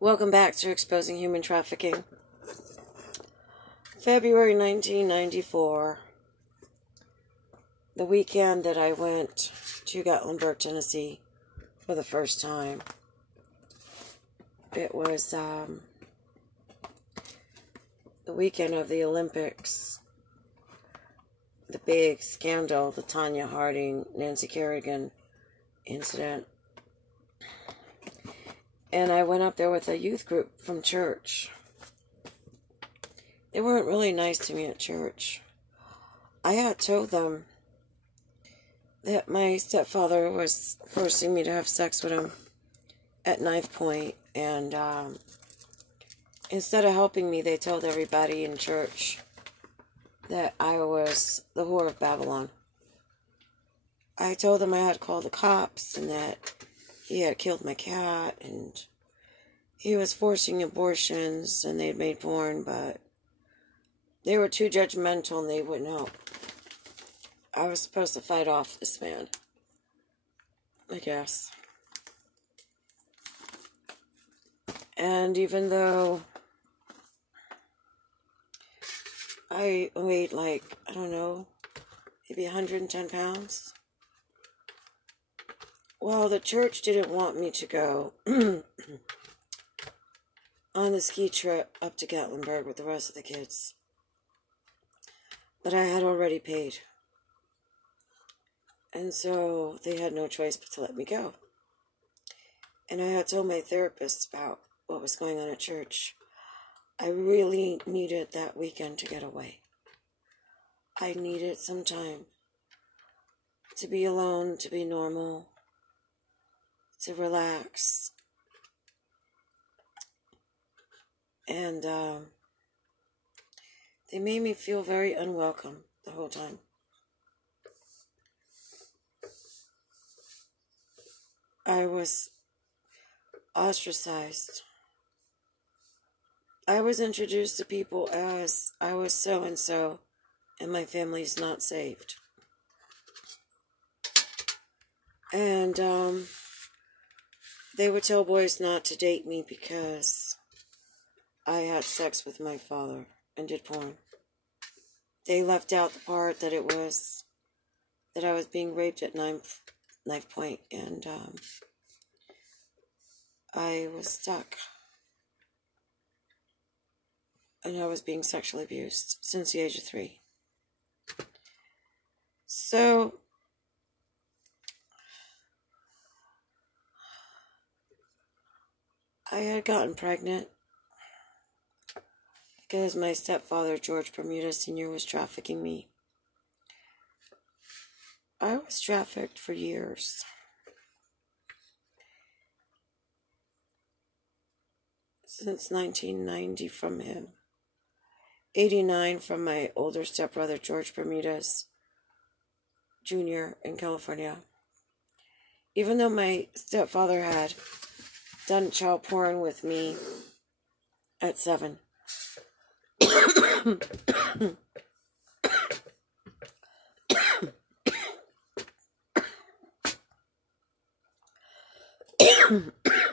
Welcome back to Exposing Human Trafficking. February 1994, the weekend that I went to Gatlinburg, Tennessee for the first time. It was the weekend of the Olympics, the big scandal, the Tonya Harding, Nancy Kerrigan incident. And I went up there with a youth group from church. They weren't really nice to me at church. I had told them that my stepfather was forcing me to have sex with him at knife point. And instead of helping me, they told everybody in church that I was the whore of Babylon. I told them I had called the cops and that he had killed my cat, and he was forcing abortions, and they'd made porn, but they were too judgmental and they wouldn't help. I was supposed to fight off this man, I guess. And even though I weighed maybe 110 pounds, well, the church didn't want me to go on the ski trip up to Gatlinburg with the rest of the kids. But I had already paid. And so they had no choice but to let me go. And I had told my therapist about what was going on at church. I really needed that weekend to get away. I needed some time to be alone, to be normal, to relax. And they made me feel very unwelcome the whole time. I was ostracized. I was introduced to people as I was so-and-so and my family's not saved. And they would tell boys not to date me because I had sex with my father and did porn. They left out the part that I was being raped at knife point, and I was stuck. And I was being sexually abused since the age of 3. So I had gotten pregnant because my stepfather, George Bermuda Sr., was trafficking me. I was trafficked for years. Since 1990 from him. 89 from my older stepbrother, George Bermudez Jr. in California. Even though my stepfather had done child porn with me at 7.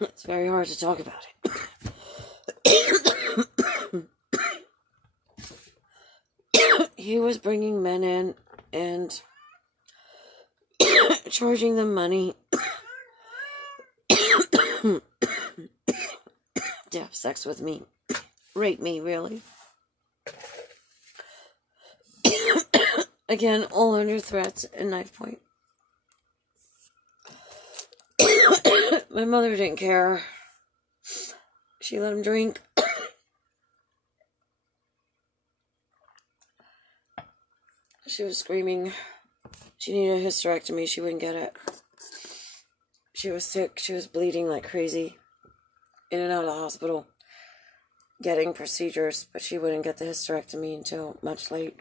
It's very hard to talk about it. He was bringing men in and charging them money to have sex with me. Rape me, really. Again, all under threats and knife point. My mother didn't care. She let him drink. She was screaming. She needed a hysterectomy. She wouldn't get it. She was sick. She was bleeding like crazy. In and out of the hospital. Getting procedures. But she wouldn't get the hysterectomy until much late.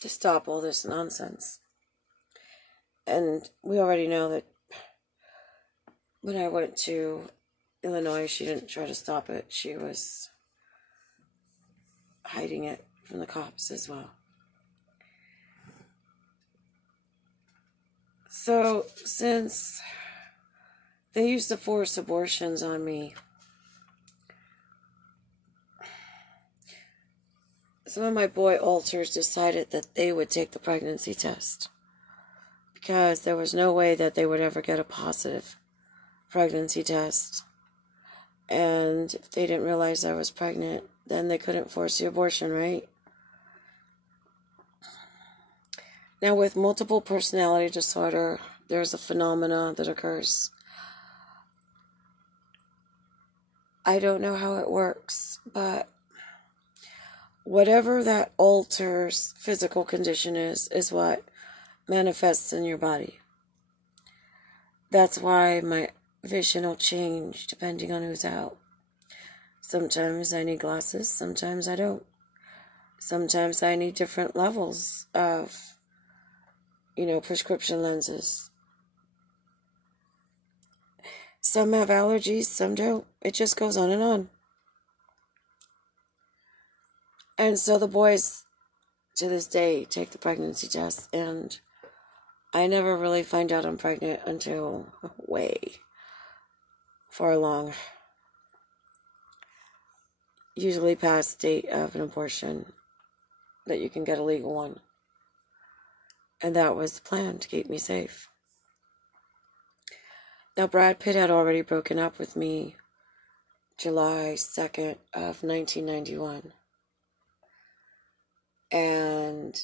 To stop all this nonsense. And we already know that when I went to Illinois, she didn't try to stop it. She was hiding it from the cops as well. So, since They used to force abortions on me. Some of my boy alters decided that they would take the pregnancy test because there was no way that they would ever get a positive pregnancy test. And if they didn't realize I was pregnant, then they couldn't force the abortion, right? Now, with multiple personality disorder, there's a phenomena that occurs. I don't know how it works, but whatever that alters physical condition is what manifests in your body. That's why my vision will change depending on who's out. Sometimes I need glasses, sometimes I don't. Sometimes I need different levels of, prescription lenses. Some have allergies, some don't. It just goes on and on. And so the boys, to this day, take the pregnancy test, and I never really find out I'm pregnant until way far along. Usually past date of an abortion, that you can get a legal one. And that was the plan, to keep me safe. Now, Brad Pitt had already broken up with me July 2nd of 1991. And,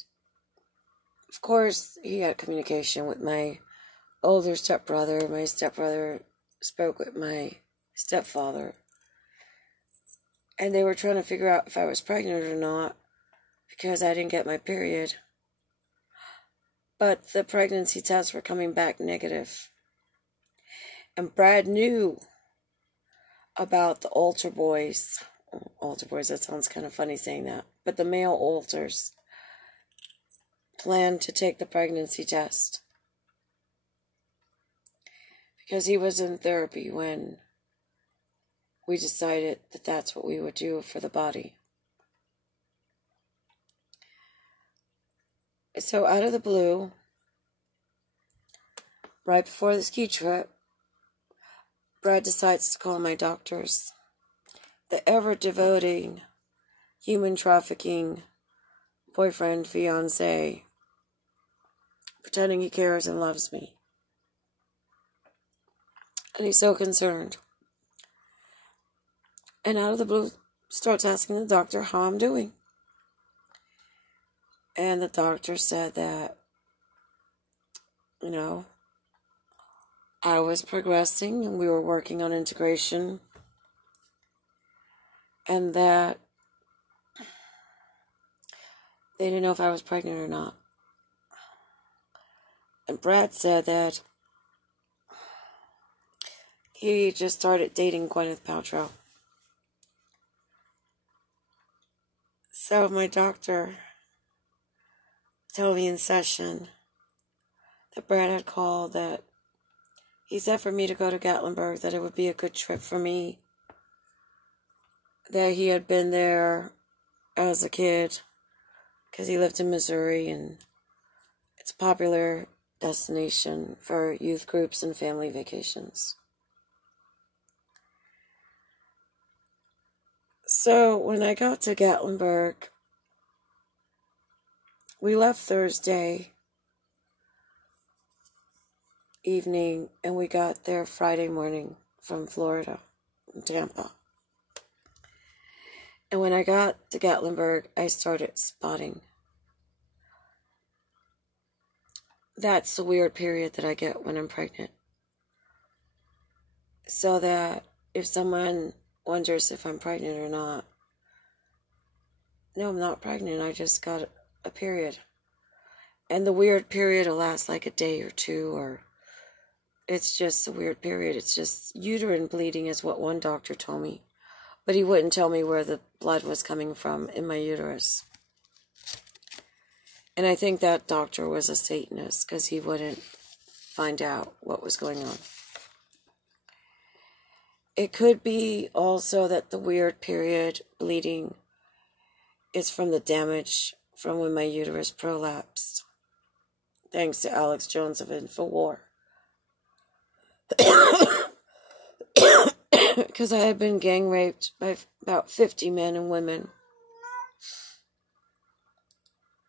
of course, he had communication with my older stepbrother. My stepbrother spoke with my stepfather. And they were trying to figure out if I was pregnant or not, because I didn't get my period. But the pregnancy tests were coming back negative. And Brad knew about the altar boys. Altar boys, that sounds kind of funny saying that. But the male altars planned to take the pregnancy test. Because he was in therapy when we decided that that's what we would do for the body. So out of the blue, right before the ski trip, Brad decides to call my doctors. The ever-devoting, human trafficking, boyfriend, fiancé, pretending he cares and loves me. And he's so concerned. And out of the blue, starts asking the doctor how I'm doing. And the doctor said that, I was progressing and we were working on integration. And that they didn't know if I was pregnant or not. And Brad said that he just started dating Gwyneth Paltrow. So my doctor told me in session that Brad had called, that he said for me to go to Gatlinburg, that it would be a good trip for me, that he had been there as a kid because he lived in Missouri, and it's a popular destination for youth groups and family vacations. So when I got to Gatlinburg, we left Thursday evening and we got there Friday morning from Florida, in Tampa. And when I got to Gatlinburg, I started spotting. That's the weird period that I get when I'm pregnant. So that if someone wonders if I'm pregnant or not, no, I'm not pregnant. I just got a period. And the weird period will last like a day or two, or it's just a weird period. It's just uterine bleeding is what one doctor told me. But he wouldn't tell me where the blood was coming from in my uterus. And I think that doctor was a Satanist because he wouldn't find out what was going on. It could be also that the weird period bleeding is from the damage from when my uterus prolapsed. Thanks to Alex Jones of InfoWar. because I had been gang raped by about 50 men and women.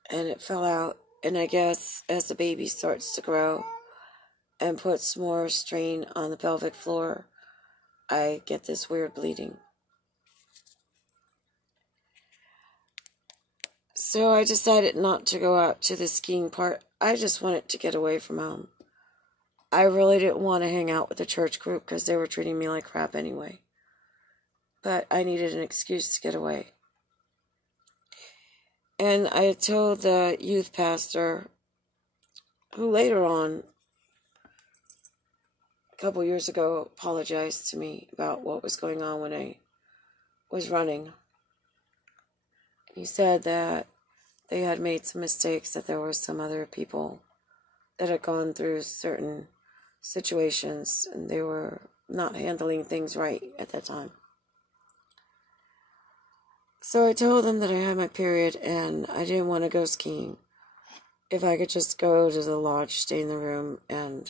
And it fell out. And I guess as the baby starts to grow and puts more strain on the pelvic floor, I get this weird bleeding. So I decided not to go out to the skiing part. I just wanted to get away from home. I really didn't want to hang out with the church group because they were treating me like crap anyway. But I needed an excuse to get away. And I had told the youth pastor, who later on, a couple years ago, apologized to me about what was going on when I was running. He said that they had made some mistakes, that there were some other people that had gone through certain situations and they were not handling things right at that time. So I told them that I had my period and I didn't want to go skiing. If I could just go to the lodge, stay in the room, and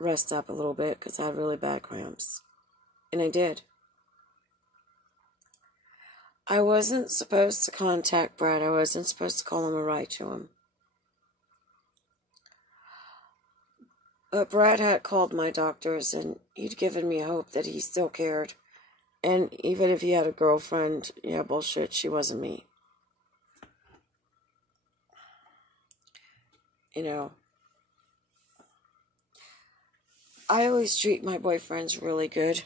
rest up a little bit because I had really bad cramps. And I did. I wasn't supposed to contact Brad. I wasn't supposed to call him or write to him. But Brad had called my doctors and he'd given me hope that he still cared. And even if he had a girlfriend, yeah, bullshit, she wasn't me. You know, I always treat my boyfriends really good.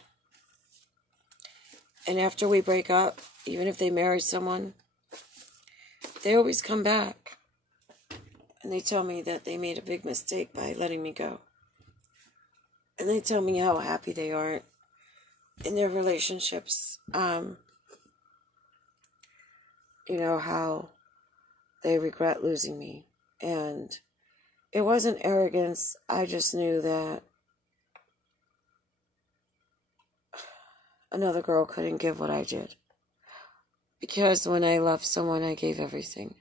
And after we break up, even if they marry someone, they always come back. And they tell me that they made a big mistake by letting me go. And they tell me how happy they are in their relationships. You know, how they regret losing me. And it wasn't arrogance. I just knew that another girl couldn't give what I did. Because when I loved someone, I gave everything.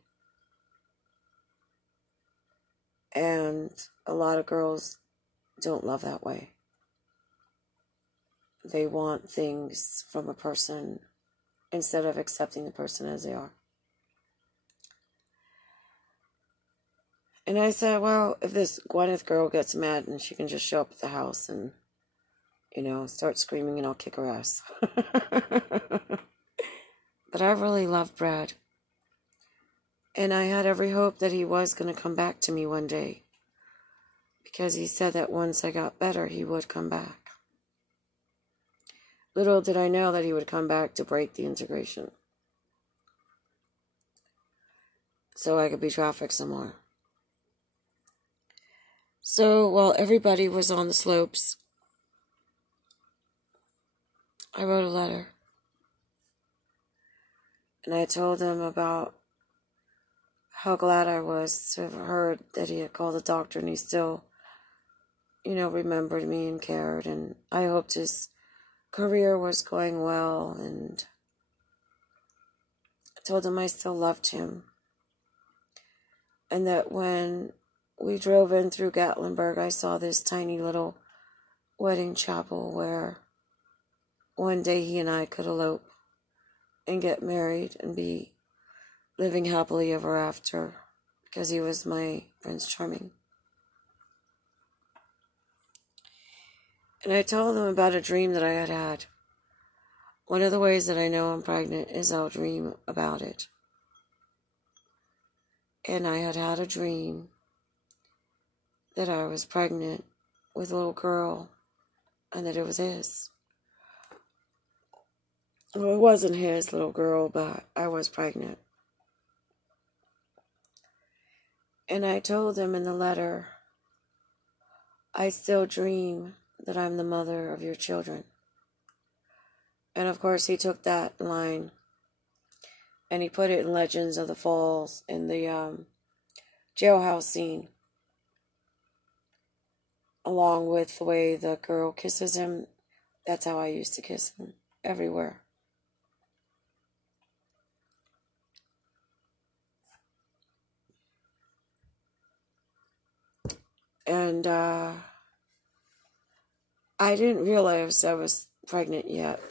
And a lot of girls don't love that way. They want things from a person instead of accepting the person as they are. And I said, well, if this Gwyneth girl gets mad and she can just show up at the house and, you know, start screaming and I'll kick her ass. But I really loved Brad. And I had every hope that he was going to come back to me one day. Because he said that once I got better, he would come back. Little did I know that he would come back to break the integration. So I could be trafficked some more. So while everybody was on the slopes, I wrote a letter. And I told him about how glad I was to have heard that he had called the doctor and he still, you know, remembered me and cared. And I hoped his career was going well. And I told him I still loved him. And that when we drove in through Gatlinburg, I saw this tiny little wedding chapel where one day he and I could elope and get married and be living happily ever after because he was my Prince Charming. And I told him about a dream that I had had. One of the ways that I know I'm pregnant is I'll dream about it. And I had had a dream that I was pregnant with a little girl and that it was his. Well, it wasn't his little girl, but I was pregnant. And I told him in the letter, I still dream that I'm the mother of your children. And of course he took that line and he put it in Legends of the Falls in the jailhouse scene. Along with the way the girl kisses him, that's how I used to kiss him, everywhere. And I didn't realize I was pregnant yet.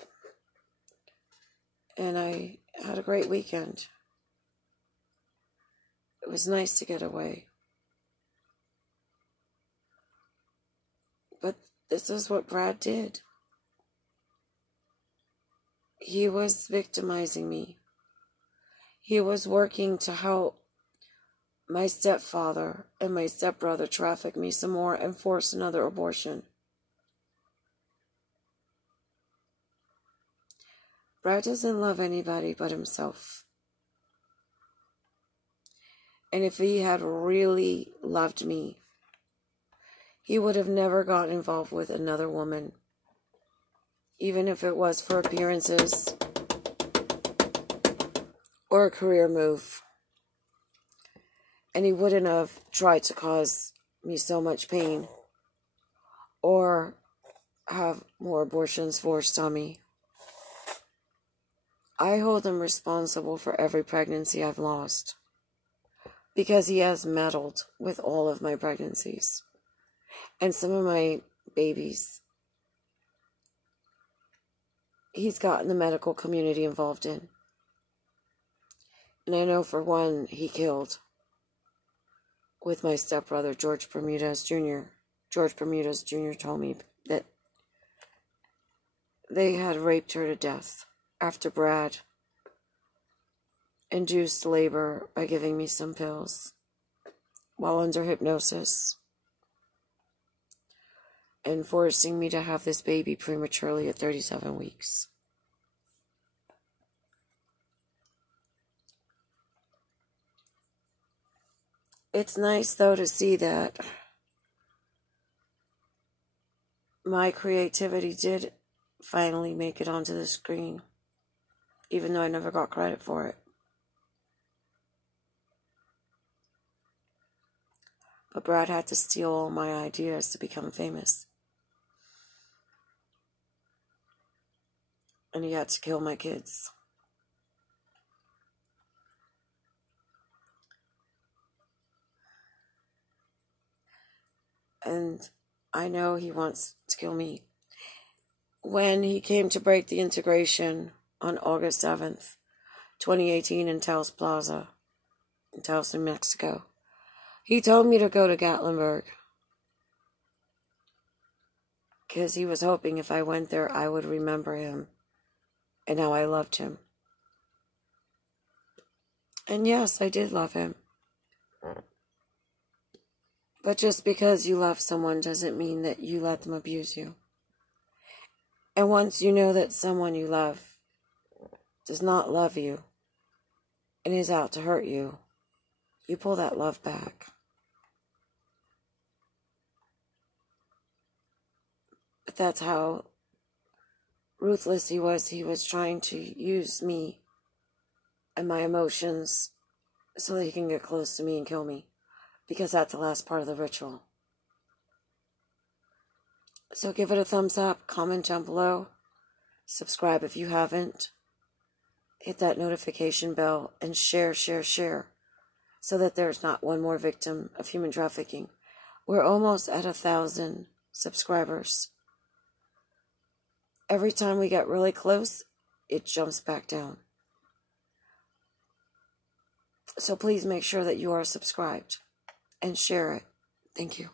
And I had a great weekend. It was nice to get away. But this is what Brad did. He was victimizing me. He was working to help my stepfather and my stepbrother traffic me some more and force another abortion. Brad doesn't love anybody but himself. And if he had really loved me, he would have never got involved with another woman, even if it was for appearances or a career move. And he wouldn't have tried to cause me so much pain or have more abortions forced on me. I hold him responsible for every pregnancy I've lost because he has meddled with all of my pregnancies and some of my babies. He's gotten the medical community involved in. And I know for one, he killed with my stepbrother, George Bermudez Jr. George Bermudez Jr. told me that they had raped her to death after Brad induced labor by giving me some pills while under hypnosis and forcing me to have this baby prematurely at 37 weeks. It's nice, though, to see that my creativity did finally make it onto the screen, even though I never got credit for it. But Brad had to steal all my ideas to become famous. And he had to kill my kids. And I know he wants to kill me. When he came to break the integration on August 7th, 2018 in Taos Plaza, in Taos, New Mexico, he told me to go to Gatlinburg because he was hoping if I went there, I would remember him and how I loved him. And yes, I did love him. But just because you love someone doesn't mean that you let them abuse you. And once you know that someone you love does not love you and is out to hurt you, you pull that love back. But that's how ruthless he was. He was trying to use me and my emotions so that he can get close to me and kill me. Because that's the last part of the ritual. So give it a thumbs up, comment down below, subscribe if you haven't, hit that notification bell, and share, so that there's not one more victim of human trafficking. We're almost at 1,000 subscribers. Every time we get really close, it jumps back down. So please make sure that you are subscribed and share it. Thank you.